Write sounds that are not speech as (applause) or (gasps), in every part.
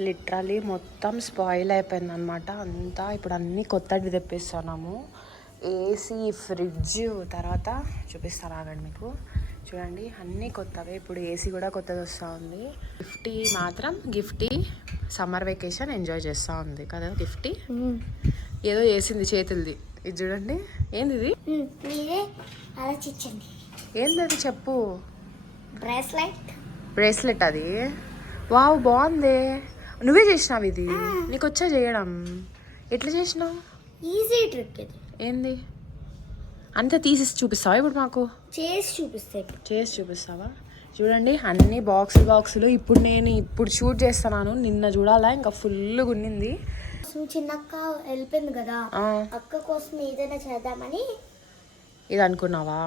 Literally మొత్తం spoil అయిపోయింది అనమాట అంతా ఇప్పుడు అన్నీ కొత్తవి తెప్పిస్తున్నాము. ఏసీ ఫ్రిడ్జ్ తర్వాత చూపిస్తాను ఆగండి మీకు. చూడండి అన్నీ కొత్తవే. ఇప్పుడు ఏసీ కూడా కొత్తది వస్తూ ఉంది. గిఫ్టీ మాత్రం గిఫ్టీ సమ్మర్ వెకేషన్ ఎంజాయ్ చేస్తూ ఉంది. కదా గిఫ్టీ ఏదో చేసింది చేతులది. ఇది చూడండి. ఏంది ఇది ఏంది అది చెప్పు? బ్రేస్లైట్ బ్రేస్లెట్ అది? వావ్ బాగుంది. నువ్వే చేసినావు ఇది? నీకు వచ్చా చేయడం? ఎట్లా చేసినావు? ఈజీ ట్రిక్ ఇది. ఏంది? అంతా తీసి చూపిస్తావా ఇప్పుడు మాకు? చేసి చూపిస్తే చేసి చూపిస్తావా? చూడండి అన్ని బాక్సులు బాక్సులు. ఇప్పుడు నేను ఇప్పుడు షూట్ చేస్తున్నాను. నిన్న చూడాలా? ఇంకా ఫుల్గా ఉన్నింది సో చిన్నక్క వెళ్ళిపోయింది కదా. అక్క కోసం ఏదైనా చేద్దామని. ఇది అనుకున్నావా?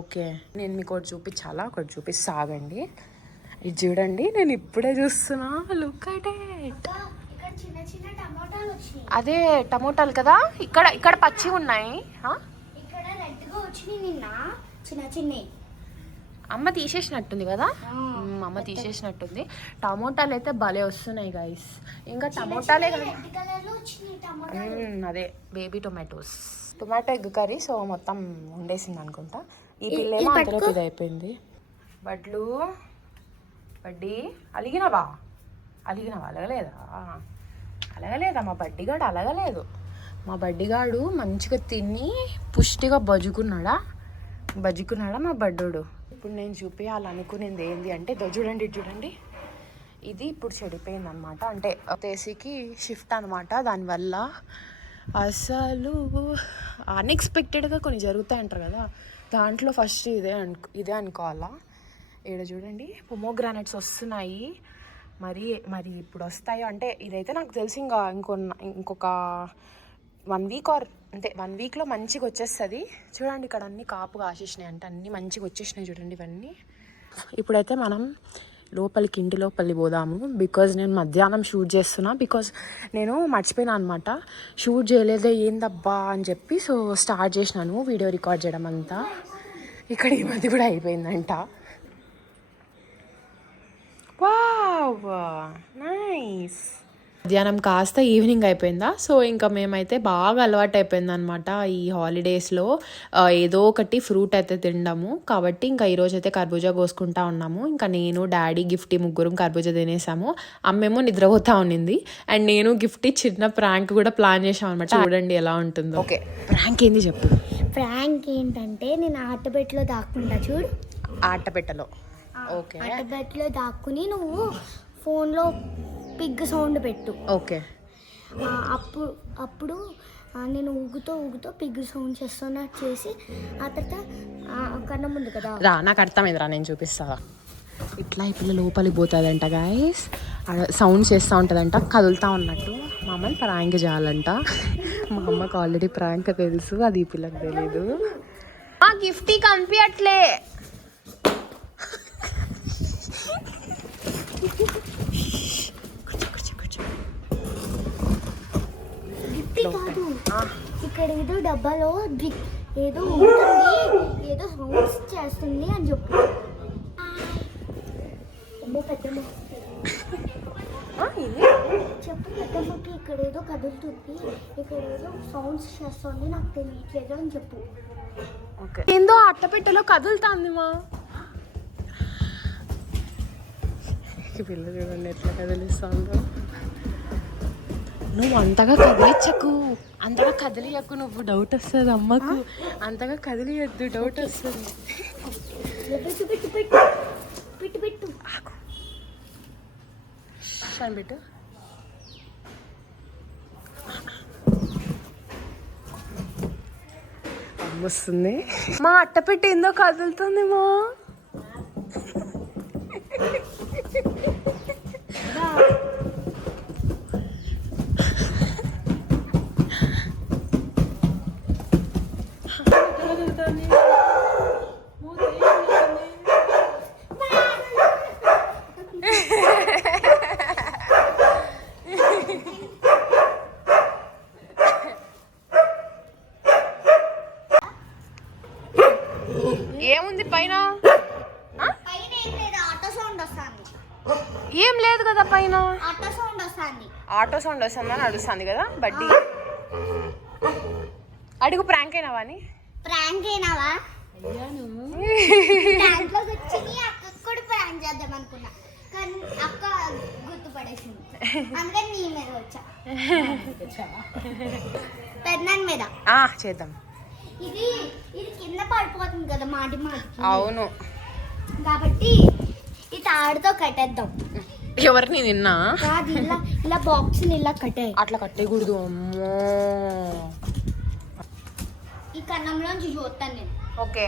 ఓకే. నేను మీకు ఒకటి చూపించాలా? ఒకటి చూపిస్తా ఆగండి. ఇది చూడండి నేను ఇప్పుడే చూస్తున్నా. లుక్ అదే టమోటాలు కదా? ఇక్కడ ఇక్కడ పచ్చి ఉన్నాయి. అమ్మ తీసేసినట్టుంది కదా? మ్మ్, అమ్మ తీసేసినట్టుంది. టమోటాలు అయితే భలే వస్తున్నాయి గైస్ ఇంకా టమోటాలే అదే baby tomatoes tomato egg curry so మొత్తం వండేసింది అనుకుంటా. ఈ పిల్ల ఏమో అంతలోపు ఇది అయిపోయింది. బడ్లు బడ్డీ అలిగినవా? అలిగినవా? అలగలేదా? అలగలేదా? మా బడ్డిగాడు అలగలేదు. మా బడ్డిగాడు మంచిగా తిని పుష్టిగా బజుకున్నాడా? బజుకున్నాడా మా బడ్డోడు? ఇప్పుడు నేను చూపించాలనుకునేది ఏంది అంటే ఇదో చూడండి చూడండి. ఇది ఇప్పుడు చెడిపోయింది అనమాట అంటే తేసీకి షిఫ్ట్ అనమాట దానివల్ల అసలు అన్ఎక్స్పెక్టెడ్గా కొన్ని జరుగుతాయి అంటారు కదా. దాంట్లో ఫస్ట్ ఇదే అను ఇదే అనుకోవాలా? ఇక్కడ చూడండి? పొమోగ్రానైట్స్ వస్తున్నాయి. మరి మరి ఇప్పుడు వస్తాయో? అంటే ఇదైతే నాకు తెలిసి ఇంకా ఇంకో ఇంకొక వన్ వీక్ ఆర్ అంటే వన్ వీక్లో మంచిగా వచ్చేస్తుంది. చూడండి ఇక్కడ అన్ని కాపుగా ఆశించినాయి అంటే అన్నీ మంచిగా వచ్చేసినాయి చూడండి ఇవన్నీ. ఇప్పుడైతే మనం లోపలికి ఇంటి లోపలికి పోదాము. బికాజ్ నేను మధ్యాహ్నం షూట్ చేస్తున్నా. బికాజ్ నేను మర్చిపోయినా అనమాట షూట్ చేయలేదే ఏందబ్బా అని చెప్పి సో స్టార్ట్ చేసినాను. వీడియో రికార్డ్ చేయడం అంతా. ఇక్కడ ఈ మధ్య కూడా అయిపోయిందంట. వావ్ నైస్ మధ్యాహ్నం కాస్త ఈవినింగ్ అయిపోయిందా? సో ఇంకా మేమైతే బాగా అలవాటు అయిపోయింది అనమాట ఈ హాలిడేస్లో. ఏదో ఒకటి ఫ్రూట్ అయితే తినడము కాబట్టి ఇంకా ఈరోజు అయితే కర్బూజా కోసుకుంటా ఉన్నాము. ఇంకా నేను డాడీ గిఫ్టీ ముగ్గురం కర్బూజా తినేసాము. అమ్మేమో నిద్రపోతా ఉన్నింది. అండ్ నేను గిఫ్టీ చిన్న ప్రాంక్ కూడా ప్లాన్ చేసాం అనమాట చూడండి ఎలా ఉంటుందో. ఓకే. ప్రాంక్ ఏంది చెప్పు. ప్రాంక్ ఏంటంటే నేను ఆటబెట్లో దాక్కుంటా చూడు. ఆటపెట్టలో ఓకే. ఆటబెట్లో దాక్కుని నువ్వు ఫోన్లో పిగ్ సౌండ్ పెట్టు. ఓకే. అప్పుడు అప్పుడు నేను ఊగుతో ఊగుతో పిగ్ సౌండ్ చేస్తున్నట్టు చేసి ఆ తర్వాత ఆ, కన్నం ఉంది కదా. రా నాకు అర్థమైంది రా నేను చూపిస్తా ఇట్లా ఈ పిల్ల లోపలికి పోతుందంట గాయస్ సౌండ్ చేస్తూ ఉంటుందంట కదులుతూ ఉన్నట్టు. మా అమ్మని ప్రాంక్ చేయాలంట. మా అమ్మకి ఆల్రెడీ ప్రాంక్ తెలుసు అది ఈ పిల్లకి తెలీదు. ఆ గిఫ్ట్ కనిపించట్లే. కాదు. ఆ, ఇక్కడ ఏదో డబ్బాలో ఏదో (gasps) ఉంటుంది ఏదో సౌండ్స్ చేస్తుంది అని చెప్పు. అమ్మో పెద్దమ్మ. చెప్పు పెద్దమ్మకి ఇక్కడ ఏదో కదులుతుంది ఇక్కడ ఏదో సౌండ్స్ చేస్తుంది నాకు తెలియట్లేదు అని చెప్పు. ఓకే. ఏందో అట్టపెట్టెలో కదులుతాంది మా ఈ పిల్ల చూడండి ఎట్లా కదిలిస్తుందో. నువ్వు అంతగా కదిలించకు. అంతగా కదిలియకు నువ్వు. డౌట్ వస్తుంది అమ్మకు. అంతగా కదిలియద్దు. డౌట్ వస్తుంది. పెట్టు. వస్తుంది మా అట్టపెట్టి ఏందో కదులుతుంది మా ఏముంది పైన వస్తుంది ఏం లేదు కదా పైన? ఆటో సౌండ్ వస్తుంది. ఆటో సౌండ్ వస్తుందని అడుస్తుంది కదా బడ్డీ. అడుగు ప్రాంక్ అయినావా అని? ప్రాంక్ అయినావా? దాంట్లో కూడా ప్రాంక్ చేద్దాం అనుకున్నా. కానీ అక్క గుర్తుపడేసింది. అందుకని నీ మీద వచ్చా. పెద్దనాన్న మీద. ఆ, చేద్దాం. ఇది ఇది కింద పడిపోతుంది కదా మాటి అవును. కాబట్టి ఈ తాడుతో కట్టేద్దాం. ఎవరిని నిన్నా కాదు ఇలా ఇలా బాక్స్ ఇలా కట్టే. అట్లా కట్టేయకూడదు అమ్మో. ఈ కన్నంలోంచి చూస్తాను నేను. ఓకే.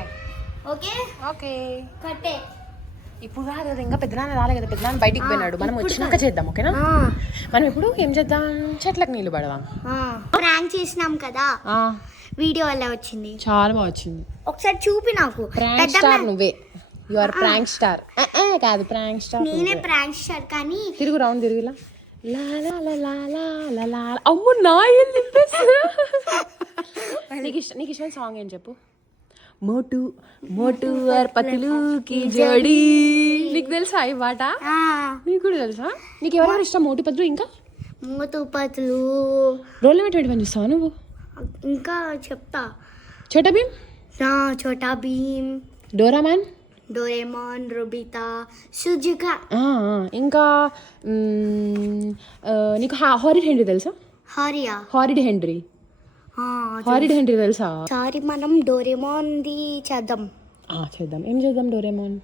ఓకే? ఓకే. కట్టే. ఇప్పుడు కాదు కదా ఇంకా పెద్దనాన్న రాలే కదా పెద్దనాన్న బయటికి పోయినాడు. మనం వచ్చినాక చేద్దాం ఓకేనా? మనం ఇప్పుడు ఏం చేద్దాం? చెట్లకు నీళ్ళు పడదాం. ప్రాంక్ చేసినాం కదా. వీడియో వల్ల వచ్చింది? చాలా బాగా వచ్చింది. ఒకసారి చూపి నాకు. నువ్వే. యు ఆర్ ప్రాంక్ స్టార్ కాదు ప్రాంక్ స్టార్ నేనే ప్రాంక్ స్టార్ కానీ తిరుగు రౌండ్ తిరుగులా అమ్ము నీకు ఇష్టం నీకు సాంగ్ ఏం చెప్పు? మోటు మోటు పతులుకి జోడి. నీకు తెలుసా ఈ పాట నీకు కూడా తెలుసా? నీకు ఎవరెవరు ఇష్టం? మోటు పతులు ఇంకా? మోటు పతులు రోల్ నెంబర్ పని చూస్తావా నువ్వు? ఇంకా చెప్తా. చోటా భీమ్? చోటా భీమ్. డోరామాన్? డోరేమాన్ రొబితా సుజుకా ఇంకా నీకు హారిడ్ హెండ్రీ తెలుసా? హరియా హారిడ్ హెండ్రీ హారిడ్ హెండ్రీ తెలుసా? సారీ మనం డోరేమాన్ది చేద్దాం. ఆ, చేద్దాం. ఏం చేద్దాం డోరేమాన్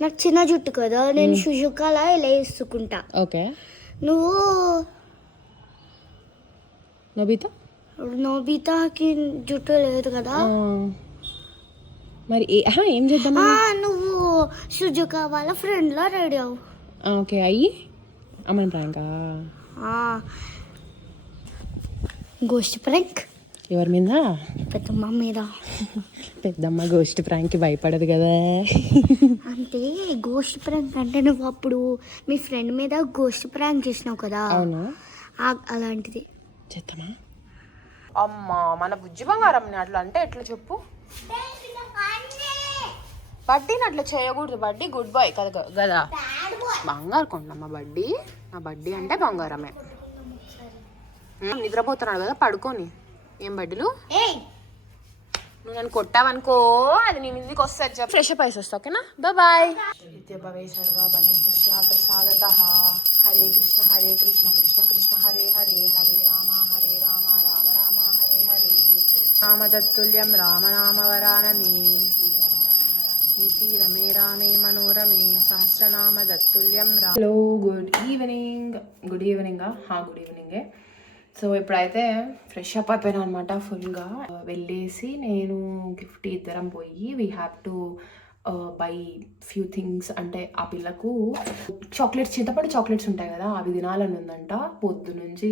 నాకు చిన్న జుట్టు కదా నేను సుజుకాలా ఇలా వేసుకుంటా? ఓకే. నువ్వు? నబితా నోబితాకి జుట్టు లేదు కదా. మరి ఏ- చేద్దాం ఆ, నువ్వు సుజుకా వాళ్ళ ఫ్రెండ్లా రెడీ అవు. ఆ, ఓకే అయ్యి. అమ్మని ప్రాంకా గోష్టి ప్రాంక్ ఎవరి మీద? పెద్దమ్మ మీద. పెద్దమ్మ గోష్టి ప్రాంక్కి భయపడదు కదా. అంటే గోష్టి ప్రాంక్ అంటే నువ్వు అప్పుడు మీ ఫ్రెండ్ మీద గోష్టి ప్రాంక్ చేసినావు కదా. అవును. ఆ- అలాంటిది. చేద్దామా అమ్మా మన బుజ్జి బంగారం అట్లా అంటే ఎట్లా చెప్పు? బడ్డీని అట్లా చేయకూడదు. బడ్డీ గుడ్ బాయ్ కదా కదా. బంగారు కొండమ్మ బడ్డీ. నా బడ్డీ అంటే బంగారమే. నిద్రపోతున్నాడు కదా పడుకొని. ఏం బడ్డీలు? ఏయ్! నువ్వు నన్ను కొట్టావనుకో అది నీ మీదకి వస్తుంది చెప్పు. ఫ్రెష్ అప్ అయిపోతా ఓకేనా? బాయ్ నిత్యభవే సర్వ బనే శిష్య ప్రసాదత హరే కృష్ణ హరే కృష్ణ కృష్ణ కృష్ణ హరే హరే హరే రామ రామదత్తుల్యం రామనామ ఇది రమే రామే మనోరమే సహస్రనామ దత్తుల్యం రా hello good evening good evening హా గుడ్ ఈవినింగే సో ఇప్పుడైతే ఫ్రెష్ అప్ అయిపోయినా అనమాట ఫుల్గా uh, వెళ్ళేసి నేను గిఫ్ట్ ఇద్దరం పోయి we have to buy few things అంటే ఆ పిల్లకు చాక్లెట్స్ చింతపండు చాక్లెట్స్ ఉంటాయి కదా అవి తినాలని ఉందంట. పొద్దు నుంచి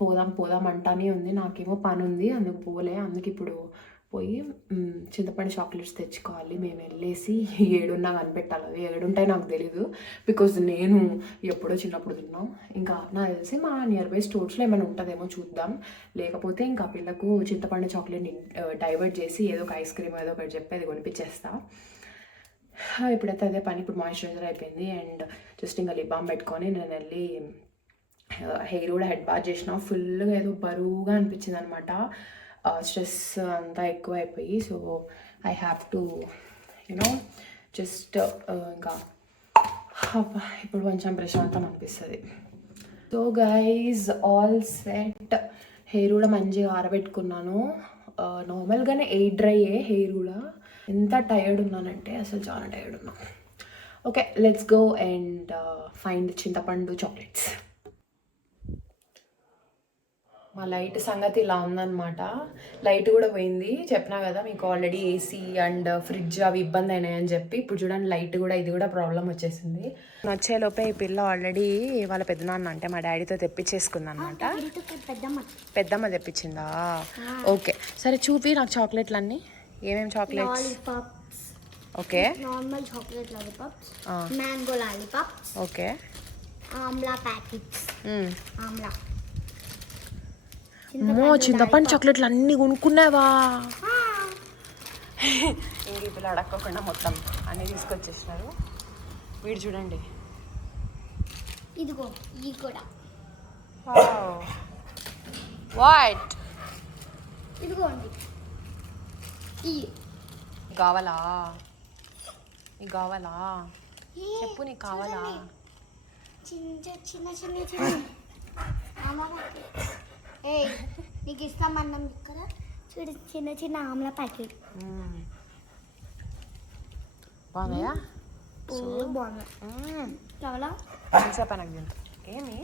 పోదాం పోదాం అంటానే ఉంది. నాకేమో పని ఉంది అందుకు పోలే. అందుకు ఇప్పుడు పోయి చింతపండు చాక్లెట్స్ తెచ్చుకోవాలి. మేము వెళ్ళేసి ఏడున్నా కనిపెట్టాలి. అవి ఏడుంటాయి నాకు తెలీదు. బికాజ్ నేను ఎప్పుడో చిన్నప్పుడు తిన్నాం. ఇంకా నాకు తెలిసి మా నియర్ బై స్టోర్స్లో ఏమైనా ఉంటుందేమో చూద్దాం. లేకపోతే ఇంకా పిల్లకు చింతపండు చాక్లెట్ డైవర్ట్ చేసి ఏదో ఒక ఐస్ క్రీమ్ ఏదో ఒకటి చెప్పి అది కొనిపించేస్తా. ఇప్పుడైతే అదే పని. ఇప్పుడు మాయిశ్చరైజర్ అయిపోయింది. అండ్ జస్ట్ ఇంకా లిప్ బామ్ పెట్టుకొని నేను వెళ్ళి హెయిర్ కూడా హెడ్ బాత్ చేసిన ఫుల్గా ఏదో బరువుగా అనిపించింది అనమాట స్ట్రెస్ అంతా ఎక్కువ అయిపోయి so I have to you know just ఇంకా ఇప్పుడు కొంచెం ప్రశాంతం అనిపిస్తుంది. So guys all set hair కూడా మంచిగా ఆరబెట్టుకున్నాను. నార్మల్గానే ఎయిర్ డ్రైయే హెయిర్ కూడా. ఎంత టైర్డ్ ఉన్నానంటే అసలు చాలా టైర్డ్ ఉన్నా. Okay let's go and find చింతపండు చాక్లెట్స్ మా లైట్ సంగతి ఇలా ఉందన్నమాట. లైట్ కూడా పోయింది. చెప్పినా కదా మీకు ఆల్రెడీ ఏసీ అండ్ ఫ్రిడ్జ్ అవి ఇబ్బంది అయినాయని చెప్పి. ఇప్పుడు చూడండి లైట్ కూడా ఇది కూడా ప్రాబ్లం వచ్చేసింది. వచ్చేలోపే ఈ పిల్ల ఆల్రెడీ వాళ్ళ పెద్దనాన్న అంటే మా డాడీతో తెప్పించేసుకుంది అనమాట పెద్దమ్మ తెప్పించిందా? ఓకే. సరే చూపి నాకు చాక్లెట్లు అన్నీ ఏమేమి chocolates? Lollipops. Okay. Normal chocolate lollipops. Mango lollipops. Okay. Amla packets. Amla. అమ్మో చింతపండు చాక్లెట్లు అన్నీ కొనుక్కున్నావా? ఇంక పిల్ల అడక్కకుండా మొత్తం అన్నీ తీసుకొచ్చేసినారు. వీడు చూడండి. ఇదిగో ఈ కూడా. వాట్ ఇదిగోండి. ఈ. కావాలా నీకు కావాలా చెప్పు నీకు కావాలా. చిన్న చిన్న చిన్న చిన్న. నీకు ఇస్తామన్నాం కదా చూడు చిన్న చిన్న ఆమ్లా ప్యాకెట్. బాగున్నాయా? ఓ బాగున్నాయి. కావాలా ఎంతసేపు నాకు తింటా. ఏమి.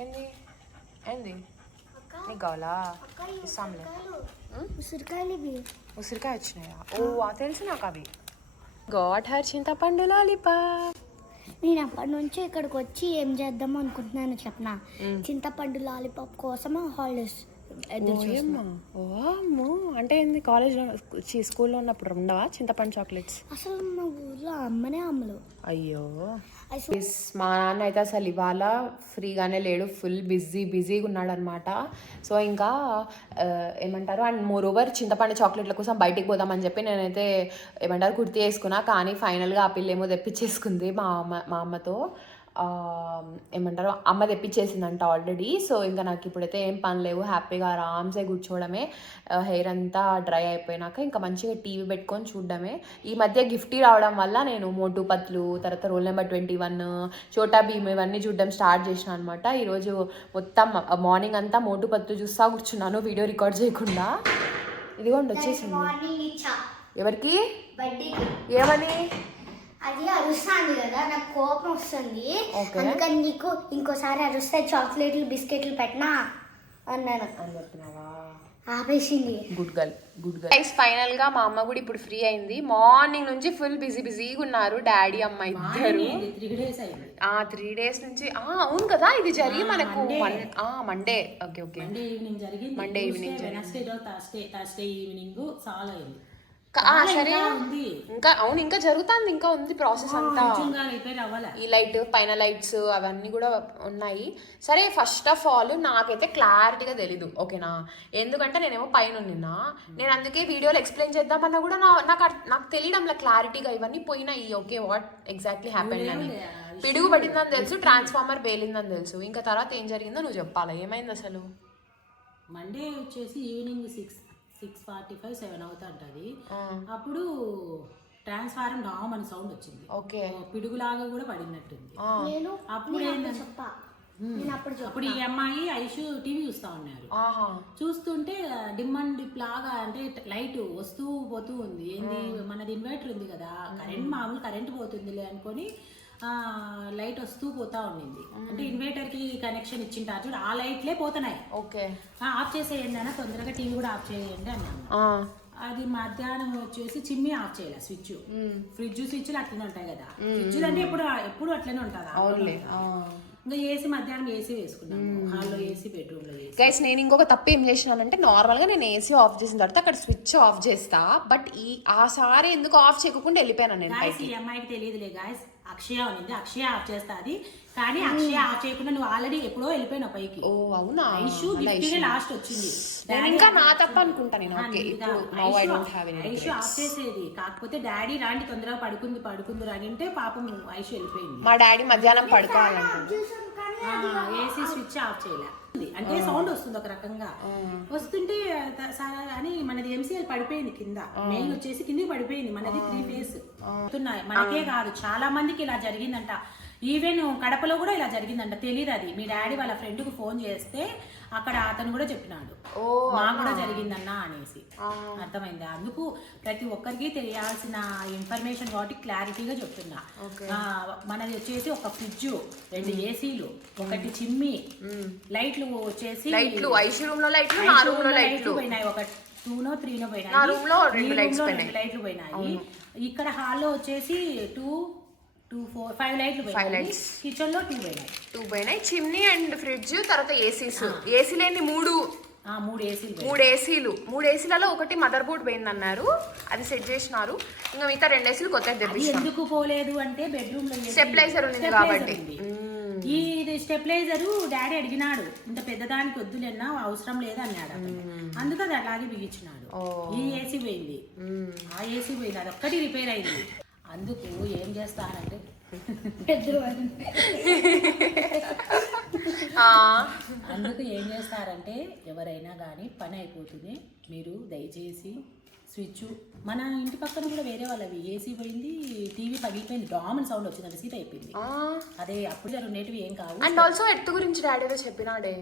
ఏంది? ఏంది? నీకు కావాలా? ఇస్తాంలే? ఉసిరికాయలు. ఇవి. ఉసిరికాయ వచ్చినాయా? ఓ తెలుసు నాకు అవి. గాట్ హర్ చింతపండు లాలీపాప్. నేను అప్పటి నుంచి ఇక్కడికి వచ్చి ఏం చేద్దాం అనుకుంటున్నాను చెప్పనా? చింతపండు లాలీపాప్ కోసం హాలిడేస్ చూస్తున్నా. ఓమ్మో అంటే ఏంది కాలేజ్లో స్కూల్లో ఉన్నప్పుడు ఉండవా? చింతపండు చాక్లెట్స్? అసలు మా ఊర్లో అమ్మనే అమ్మలు. అయ్యో. మా నాన్న అయితే అసలు ఇవాళ ఫ్రీగానే లేడు ఫుల్ బిజీ బిజీగా ఉన్నాడు అనమాట సో ఇంకా ఏమంటారు అండ్ మోర్ ఓవర్ చింతపండు చాక్లెట్ల కోసం బయటికి పోదామని చెప్పి నేనైతే ఏమంటారు కుర్తి వేసుకున్నా కానీ ఫైనల్గా ఆ పిల్ల ఏమో తెప్పించేసుకుంది మా అమ్మ మా అమ్మతో. ఏమంటారు అమ్మ తెప్పించేసిందంట ఆల్రెడీ సో ఇంకా నాకు ఇప్పుడైతే ఏం పని లేవు. హ్యాపీగా ఆరామ్సే కూర్చోవడమే. హెయిర్ అంతా డ్రై అయిపోయినాక ఇంకా మంచిగా టీవీ పెట్టుకొని చూడడమే. ఈ మధ్య గిఫ్టీ రావడం వల్ల నేను మోటు పత్లు తర్వాత roll number twenty one Chhota Bheem ఇవన్నీ చూడడం స్టార్ట్ చేసిన అనమాట ఈరోజు మొత్తం మార్నింగ్ అంతా మోటు పత్లు చూస్తా కూర్చున్నాను వీడియో రికార్డ్ చేయకుండా. ఇదిగోండి వచ్చేసింది. ఎవరికి? ఏమని? అది అరుస్తుంది కదా నాకు కోపం వస్తుంది. Okay. అందుకని నీకు ఇంకోసారి అరుస్తే చాక్లెట్లు బిస్కెట్లు పెట్టినా? అన్నాను. అని చెప్తున్నావా ఆపేసింది. Good girl good girl guys ఫైనల్గా మా అమ్మ కూడా ఇప్పుడు ఫ్రీ అయింది. మార్నింగ్ నుంచి ఫుల్ బిజీ బిజీగా ఉన్నారు డాడీ అమ్మ ఇద్దరు. త్రీ డేస్ అయింది. ఆ త్రీ డేస్ నుంచి ఆ అవును కదా ఇది జరిగి మనకు Monday okay okay Monday evening జరిగింది. Monday evening Wednesday Thursday Thursday evening అయింది. ఆ, సరే. ఇంకా అవును ఇంకా జరుగుతుంది ఇంకా ఉంది ప్రాసెస్ అంతా. ఈ లైట్ పైన లైట్స్ అవన్నీ కూడా ఉన్నాయి. సరే ఫస్ట్ ఆఫ్ ఆల్ నాకైతే క్లారిటీగా తెలీదు ఓకేనా? ఎందుకంటే నేనేమో పైన నిన్న నేను అందుకే వీడియోలో ఎక్స్ప్లెయిన్ చేద్దామన్నా కూడా నాకు నాకు తెలియడంలో క్లారిటీగా ఇవన్నీ పోయినాయి. ఓకే వాట్ ఎగ్జాక్ట్లీ హ్యాపెండ్ అని. పిడుగు పడిందని తెలుసు ట్రాన్స్ఫార్మర్ పేలిందని తెలుసు. ఇంకా తర్వాత ఏం జరిగిందో నువ్వు చెప్పాలా? ఏమైంది అసలు? మండే వచ్చేసి evening six six forty five seven అవుతా ఉంటుంది అప్పుడు ట్రాన్స్ఫారం డామ్ అని సౌండ్ వచ్చింది. ఓకే. పిడుగులాగా కూడా పడినట్టుంది. నేను అప్పుడు ఏంటంటే- అప్పుడు చెప్పా నేను అప్పుడు చెప్పా అప్పుడు ఈ అమ్మాయి ఐషు టీవీ చూస్తా ఉన్నారు. చూస్తుంటే డిమ్ అండ్ డిప్ లాగా అంటే లైట్ వస్తూ పోతూ ఉంది. ఏంది? మనది ఇన్వర్టర్ ఉంది కదా. కరెంట్ మామూలు కరెంట్ పోతుందిలే అనుకొని లైట్ వస్తూ పోతా ఉండింది. అంటే ఇన్వర్టర్కి కనెక్షన్ ఇచ్చింటారు చూడు ఆ లైట్లే పోతున్నాయి. ఓకే. ఆఫ్ చేసేయండి అన్న తొందరగా టీవీ కూడా ఆఫ్ చేయండి అన్నాను అది మధ్యాహ్నం వచ్చేసి చిమ్మి ఆఫ్ చేయాలి స్విచ్. ఫ్రిడ్జ్ స్విచ్లు అట్లనే ఉంటాయి కదా. ఫ్రిడ్జ్ అంటే ఎప్పుడు ఎప్పుడు అట్లనే ఉంటుంది. ఇంకా ఏసీ మధ్యాహ్నం ఏసీ వేసుకున్నాము. హాల్లో ఏసీ బెడ్రూమ్లో ఏసీ. గైస్ నేను ఇంకొక తప్పు ఏం చేసినానంటే నార్మల్గా నేను ఏసీ ఆఫ్ చేసిన తర్వాత అక్కడ స్విచ్ ఆఫ్ చేస్తా. బట్ ఈ ఆ సారి ఎందుకు ఆఫ్ చేయకుండా వెళ్ళిపోయాను నేను గాయస్ ఈ అమ్మాయికి తెలియదులే గాయస్ అక్షయ ఉంది అక్షయ ఆఫ్ చేస్తాది. కానీ అక్షయ ఆఫ్ చేయకుండా నువ్వు ఆల్రెడీ ఎప్పుడో వెళ్ళిపోయినావు పైకి. ఓ అవునా? ఐషు గిఫ్ట్ లాస్ట్ వచ్చింది. నేను ఇంకా నా తప్పు అనుకుంటా నేను. ఓకే ఐషు- ఆఫ్ చేసేది. కాకపోతే డాడీ రాండి తొందరగా పడుకుంది పడుకుంది అని అంటే పాపం ఐషు వెళ్ళిపోయింది. మా డాడీ మధ్యాహ్నం కానీ ఏసీ స్విచ్ ఆఫ్ చేయలే. అంటే సౌండ్ వస్తుంది ఒక రకంగా. వస్తుంటే అని మనది ఎంసీఎల్ పడిపోయింది కింద. మెయిన్ వచ్చేసి కిందకి పడిపోయింది మనది త్రీ ఫేస్ మనకే కాదు. చాలా మందికి ఇలా జరిగిందంట. ఈవెన్ కడపలో కూడా ఇలా జరిగిందంట. తెలియదు అది. మీ డాడీ వాళ్ళ ఫ్రెండ్కు ఫోన్ చేస్తే అక్కడ అతను కూడా చెప్పినాడు. మాకు కూడా జరిగిందన్న అనేసి. అర్థమైంది? అందుకు ప్రతి ఒక్కరికి తెలియాల్సిన ఇన్ఫర్మేషన్ కాబట్టి క్లారిటీగా చెప్తున్నా. మనది వచ్చేసి ఒక ఫ్రిడ్జ్ రెండు ఏసీలు ఒకటి చిమ్మి లైట్లు వచ్చేసి లైట్లు ఐషు రూమ్లో లైట్లు నా రూమ్లో లైట్లు? పోయినాయి. ఒక టూనో త్రీనో పోయినాయి. లో. రెండు లైట్లు పోయినాయి. ఇక్కడ హాల్లో వచ్చేసి టూ టూ ఫోర్ ఫైవ్ లైట్లు పోయినాయి. lights. కిచెన్లో టూ పోయినాయి. టూ పోయినాయి. చిమ్నీ అండ్ ఫ్రిడ్జ్ తర్వాత ఏసీస్. ఏసీ లేని మూడు. ఆ, మూడు ఏసీలు మూడు ఏసీలు. మూడు ఏసీలలో ఒకటి మదర్ బోర్డ్ పోయిందన్నారు. అది సెట్ చేసినారు. ఇంకా మిగతా రెండు ఏసీలు తెప్పించారు ఎందుకు పోలేదు అంటే బెడ్రూమ్లో Stabilizer ఉంది. కాబట్టి. ఈ స్టెప్లైజరు డాడీ అడిగినాడు ఇంత పెద్దదానికి వద్దులేనా అవసరం లేదు అన్నాడు అతను. అందుకు అది అలాగే బిగించినాడు. ఈ ఏసీ పోయింది. ఆ ఏసీ పోయింది. అది ఒక్కటి రిపేర్ అయింది. అందుకు ఏం చేస్తానంటే అందుకు ఏం చేస్తారంటే ఎవరైనా కానీ పని అయిపోతుంది మీరు దయచేసి స్విచ్ మన ఇంటి పక్కన కూడా వేరే వాళ్ళవి. ఏసీ పోయింది టీవీ పగిలిపోయింది డామన్ సౌండ్ వచ్చింది అది సీట్ అయిపోయింది. ఆ. అదే అప్పుడు రెండేటివి ఏం కావు. అండ్ ఆల్సో ఎత్తు గురించి డాడీ ఏదో చెప్పినాడే.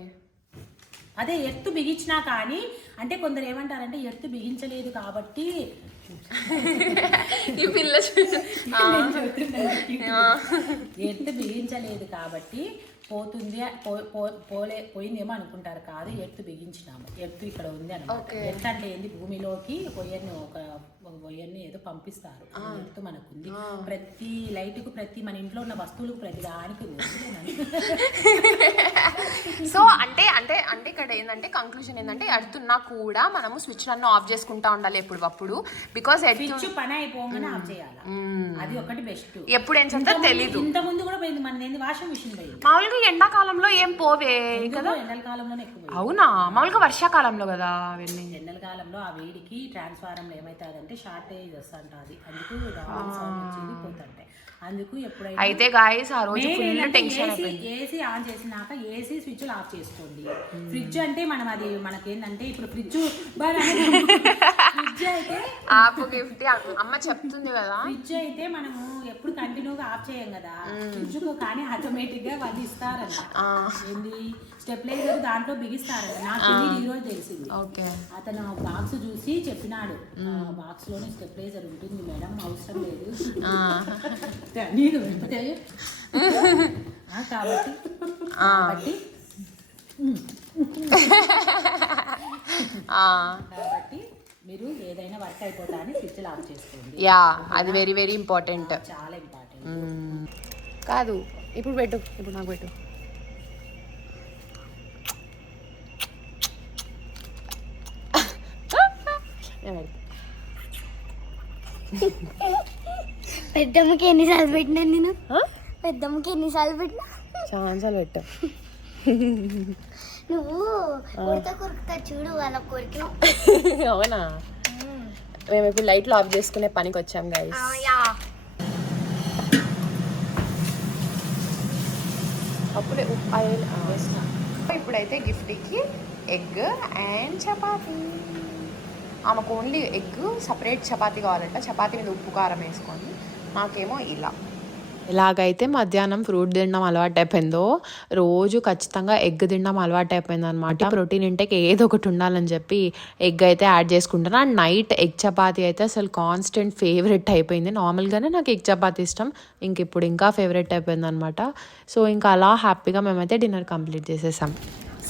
అదే ఎత్తు బిగించినా కానీ అంటే కొందరు ఏమంటారంటే ఎత్తు బిగించలేదు కాబట్టి ఈ పిల్ల. ఎత్తు బిగించలేదు కాబట్టి పోతుంది పోలే పోయిందేమో అనుకుంటారు. కాదు ఎత్తు బిగించినాము. ఎత్తు ఇక్కడ ఉంది అనమాట. ఎత్తు అంటే ఏంది భూమిలోకి పొయ్యన్ని ఒక పొయ్యన్ని ఏదో పంపిస్తారు. ఎత్తు మనకుంది. ప్రతి లైట్కు ప్రతి మన ఇంట్లో ఉన్న వస్తువులకు ప్రతి దానికి. (laughs) సో అంటే అంటే అంటే ఇక్కడ ఏంటంటే కంక్లూజన్ ఏంటంటే ఎడుతున్నా కూడా మనము స్విచ్ అన్ని ఆఫ్ చేసుకుంటా ఉండాలి ఎప్పుడు బికాస్ ఎడుతు స్విచ్ పని అయిపోగానే ఆఫ్ చేయాలి? అది ఒకటి బెస్ట్ ఎప్పుడు ఏం చేస్తా తెలీదు. ఇంత ముందు కూడా పోయింది మన ఏంది వాషింగ్ మిషన్ పోయింది. మామూలుగా ఎండాకాలంలో ఏం పోవే కదా? ఎండల కాలంలోనే ఎక్కువ. అవునా? మామూలుగా వర్షాకాలంలో కదా అవన్నీ. ఎండల కాలంలో ఆ వేడికి ట్రాన్స్ఫారంలో ఏమవుతుందంటే షార్టేజ్ వస్తుంటుంది అందుకు వచ్చేది పోతుంటాయి అందుకు ఎప్పుడైనా అయితే గాయస్ ఆ రోజు ఫుల్ టెన్షన్ ఏసీ అయిపోయింది. ఏసీ ఆన్ చేసినాక ఏసీ స్విచ్ ఆఫ్ చేసుకోండి. ఫ్రిడ్జ్ అంటే మనం అది మనకి ఏంటంటే ఇప్పుడు ఫ్రిడ్జ్ ఫ్రిడ్జ్ (laughs) అయితే ఆపు గిఫ్ట్. అమ్మ చెప్తుంది కదా. ఫ్రిడ్జ్ అయితే మనము ఎప్పుడు కంటిన్యూగా ఆఫ్ చేయం కదా. ఫ్రిడ్జ్ కానీ ఆటోమేటిక్గా వాళ్ళు ఇస్తారంట. ఏంది? స్టెప్లైజర్ దాంట్లో బిగిస్తారంట. నాకు ఈ రోజు తెలిసింది. ఓకే. అతను బాక్స్ చూసి చెప్పినాడు. బాక్స్లోనే స్టెప్లైజర్ ఉంటుంది మేడం అవసరం లేదు. ఆ, కాబట్టి. కాబట్టి. ఏదైనా వర్క్ అయిపోతా అని స్విచ్ ఆఫ్ చేసుకోండి. యా అది వెరీ వెరీ ఇంపార్టెంట్ చాలా ఇంపార్టెంట్ కాదు ఇప్పుడు పెట్టు ఇప్పుడు నాకు పెట్టు. పెద్దమ్మకి ఎన్నిసార్లు పెట్టినా నేను? పెద్దమ్మకి ఎన్నిసార్లు పెట్టినా? ఛాన్సాలు పెట్టు. నువ్వు ఉడత కొరుకుతా చూడు వాళ్ళ కొరికినావు. అవునా? మేము ఇప్పుడు లైట్లు ఆఫ్ చేసుకునే పనికి వచ్చాం గైస్ అప్పుడే ఉప్పు ఆయిల్ ఇప్పుడైతే గిఫ్ట్కి ఎగ్ అండ్ చపాతీ. ఆమెకు ఓన్లీ ఎగ్ సపరేట్ చపాతీ కావాలంట. చపాతీ మీద ఉప్పు కారం వేసుకొని. నాకేమో ఇలా. ఎలాగైతే మధ్యాహ్నం ఫ్రూట్ తినడం అలవాటు అయిపోయిందో రోజు ఖచ్చితంగా ఎగ్ తినడం అలవాటు అయిపోయింది అనమాట ప్రోటీన్ ఇంటేక్ ఏదో ఒకటి ఉండాలని చెప్పి ఎగ్ అయితే యాడ్ చేసుకుంటాను. అండ్ నైట్ ఎగ్ చపాతి అయితే అసలు కాన్స్టెంట్ ఫేవరెట్ అయిపోయింది. నార్మల్గానే నాకు ఎగ్ చపాతీ ఇష్టం. ఇంక ఇప్పుడు ఇంకా ఫేవరెట్ అయిపోయింది అనమాట సో ఇంకా అలా హ్యాపీగా మేమైతే డిన్నర్ కంప్లీట్ చేసేసాం.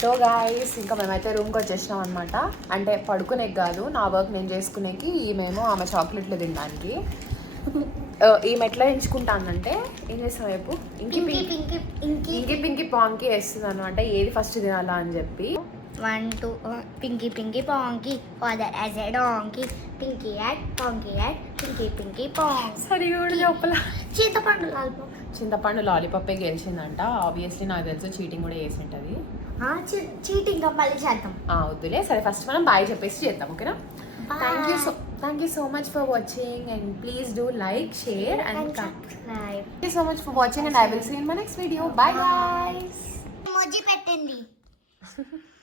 సో గాయస్ ఇంకా మేమైతే రూమ్కి వచ్చేసినాం అనమాట అంటే పడుకునే కాదు నా వర్క్ నేను చేసుకునేకి ఈమెమో ఆమె చాక్లెట్లు తినడానికి. ఈమె ఎట్లా ఎంచుకుంటానంటే ఏం చేస్తాం రేపు ఇంకి పింకీ ఇంకి పింకి. పాంకి వేస్తుంది అనమాట ఏది ఫస్ట్ తినాలా అని చెప్పి. One two pinky pinky ponky father has a donkey. Pinky at ponky at pinky pinky ponk. సరే కూడా చెప్పలా చింతపండు లాల్పో చింతపండు లాలీపాపే గెలిచిందంట. ఆబ్వియస్లీ నాకు తెలుసు చీటింగ్ కూడా చేసి ఉంటుంది. చీటింగ్ మళ్ళీ చేద్దాం. వద్దులే. సరే ఫస్ట్ మనం బాయ్ చెప్పేసి చేద్దాం ఓకేనా? Thank you so thank you so much for watching and please do like share and and thank subscribe you so much for watching and I will see in my next video bye boys emoji పెట్టండి.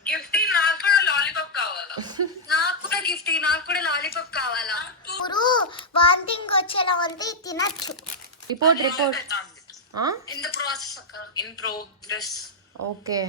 Gift నాకు కూడా lollipop కావాలా? (laughs) నాకు కూడా gift నాకు కూడా lollipop కావాలా? ఇప్పుడు వాంతింగ్ వచ్చేలా ఉంది తినచ్చు. Report report in the process అక్క ఇన్ ప్రోగ్రెస్ ఓకే